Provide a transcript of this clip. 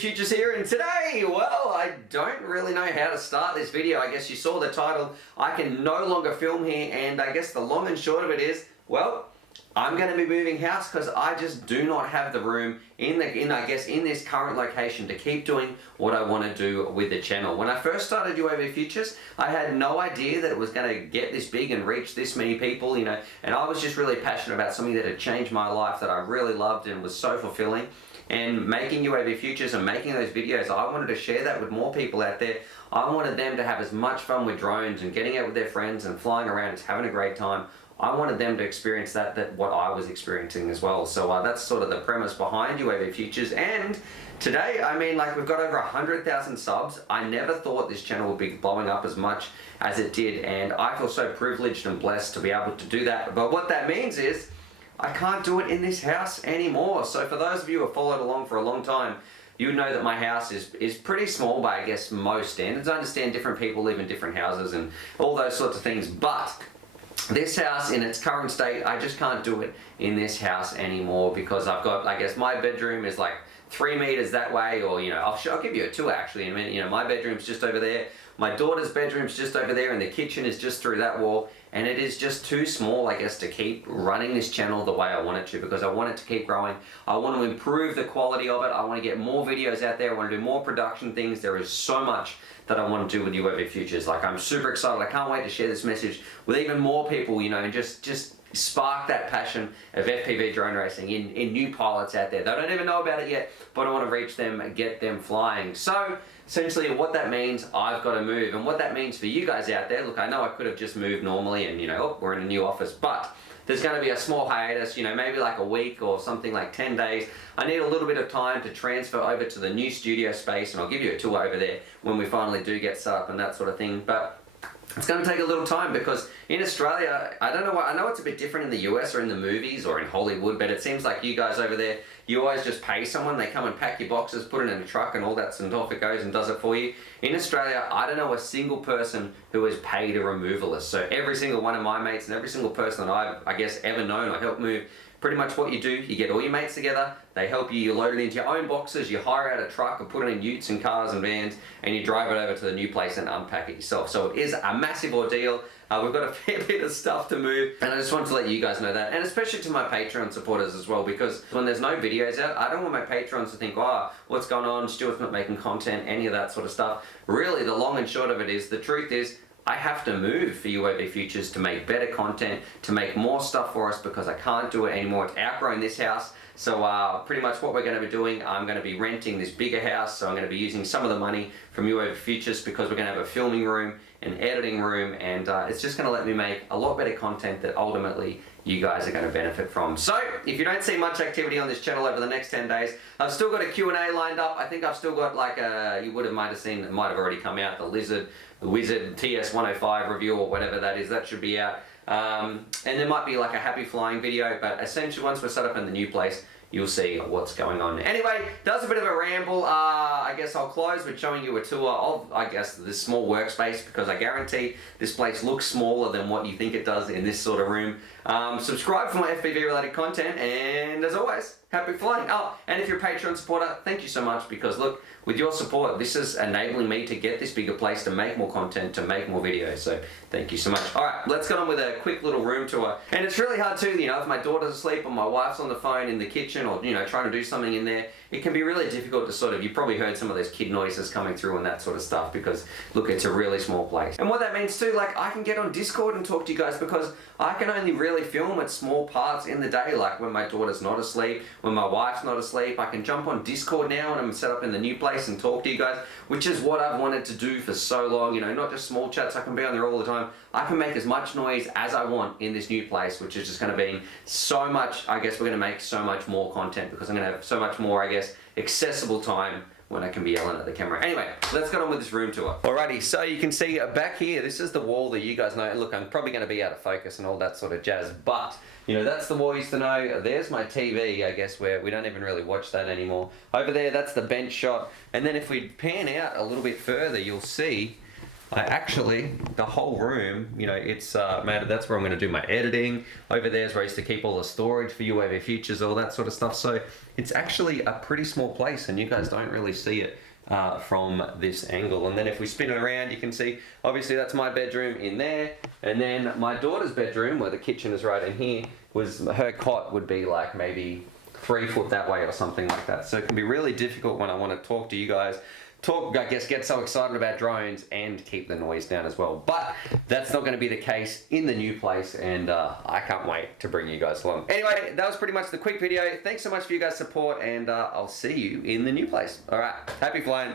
UAVfutures here, and today, well, I don't really know how to start this video. I guess you saw the title. I can no longer film here, and I guess the long and short of it is, well, I'm going to be moving house because I just do not have the room in this current location to keep doing what I want to do with the channel. When I first started UAVfutures, I had no idea that it was going to get this big and reach this many people, and I was just really passionate about something that had changed my life, that I really loved and was so fulfilling. And making UAVfutures and making those videos, I wanted to share that with more people out there. I wanted them to have as much fun with drones and getting out with their friends and flying around, just having a great time. I wanted them to experience that what I was experiencing as well. So that's sort of the premise behind UAVfutures. And today, I mean, like, we've got over 100,000 subs. I never thought this channel would be blowing up as much as it did, and I feel so privileged and blessed to be able to do that. But what that means is I can't do it in this house anymore. So for those of you who have followed along for a long time, you know that my house is pretty small by, I guess, most standards. I understand different people live in different houses and all those sorts of things, but this house in its current state, I just can't do it in this house anymore because I've got, I guess, my bedroom is like 3 meters that way, or I'll give you a tour actually in a minute. My bedroom's just over there, my daughter's bedroom's just over there, and the kitchen is just through that wall, and it is just too small, I guess, to keep running this channel the way I want it to, because I want it to keep growing. I want to improve the quality of it. I want to get more videos out there. I want to do more production things. There is so much that I want to do with UAVfutures. Like, I'm super excited. I can't wait to share this message with even more people, and just spark that passion of FPV drone racing in new pilots out there. They don't even know about it yet, but I want to reach them and get them flying. So essentially what that means, I've got to move. And what that means for you guys out there, look, I know I could have just moved normally and oh, we're in a new office, but there's going to be a small hiatus, maybe like a week or something, like 10 days. I need a little bit of time to transfer over to the new studio space, and I'll give you a tour over there when we finally do get set up and that sort of thing. But it's going to take a little time because in Australia, I don't know why, I know it's a bit different in the US or in the movies or in Hollywood, but it seems like you guys over there, you always just pay someone, they come and pack your boxes, put it in a truck and all that, and off it goes and does it for you. In Australia, I don't know a single person who has paid a removalist. So every single one of my mates and every single person that I've, I guess, ever known or helped move, pretty much what you do, you get all your mates together, they help you, you load it into your own boxes, you hire out a truck and put it in utes and cars and vans, and you drive it over to the new place and unpack it yourself. So it is a massive ordeal. We've got a fair bit of stuff to move, and I just wanted to let you guys know that, and especially to my Patreon supporters as well, because when there's no videos out, I don't want my Patrons to think, oh, what's going on, Stuart's not making content, any of that sort of stuff. Really, the long and short of it is, the truth is, I have to move for UAVfutures to make better content, to make more stuff for us, because I can't do it anymore. It's outgrown this house. So pretty much what we're going to be doing, I'm going to be renting this bigger house, so I'm going to be using some of the money from UAVfutures because we're going to have a filming room, an editing room, and it's just going to let me make a lot better content that ultimately you guys are going to benefit from. So if you don't see much activity on this channel over the next 10 days, I've still got a Q&A lined up. I think I've still got, like, you might have seen, it might have already come out, the Wizard TS105 review or whatever that is. That should be out. And there might be like a happy flying video, but essentially once we're set up in the new place, you'll see what's going on. Anyway, that was a bit of a ramble. I guess I'll close with showing you a tour of, I guess, this small workspace, because I guarantee this place looks smaller than what you think it does in this sort of room. Subscribe for more FPV related content, and as always, happy flying. Oh, and if you're a Patreon supporter, thank you so much, because look, with your support, this is enabling me to get this bigger place, to make more content, to make more videos, so thank you so much. Alright, let's get on with a quick little room tour. And it's really hard too, if my daughter's asleep or my wife's on the phone in the kitchen, or trying to do something in there, it can be really difficult to sort of, you probably heard some of those kid noises coming through and that sort of stuff, because look, it's a really small place. And what that means too, like, I can get on Discord and talk to you guys, because I can only really film at small parts in the day, like when my daughter's not asleep, when my wife's not asleep. I can jump on Discord now and I'm set up in the new place and talk to you guys, which is what I've wanted to do for so long. Not just small chats, I can be on there all the time. I can make as much noise as I want in this new place, which is just going to be so much, I guess we're going to make so much more content, because I'm going to have so much more, I guess, accessible time when I can be yelling at the camera. Anyway, let's get on with this room tour. Alrighty, so you can see back here, this is the wall that you guys know. Look, I'm probably going to be out of focus and all that sort of jazz, but that's the wall you used to know. There's my TV, I guess, where we don't even really watch that anymore. Over there, that's the bench shot. And then if we pan out a little bit further, you'll see I actually, the whole room, you know, it's made, that's where I'm going to do my editing. Over there's where I used to keep all the storage for UAVfutures, all that sort of stuff. So it's actually a pretty small place, and you guys don't really see it from this angle. And then if we spin it around, you can see, obviously that's my bedroom in there. And then my daughter's bedroom, where the kitchen is right in here, was her cot would be like maybe 3 foot that way or something like that. So it can be really difficult when I want to talk to you guys. I guess, get so excited about drones and keep the noise down as well. But that's not going to be the case in the new place, and I can't wait to bring you guys along. Anyway, that was pretty much the quick video. Thanks so much for you guys' support, and I'll see you in the new place. All right, happy flying.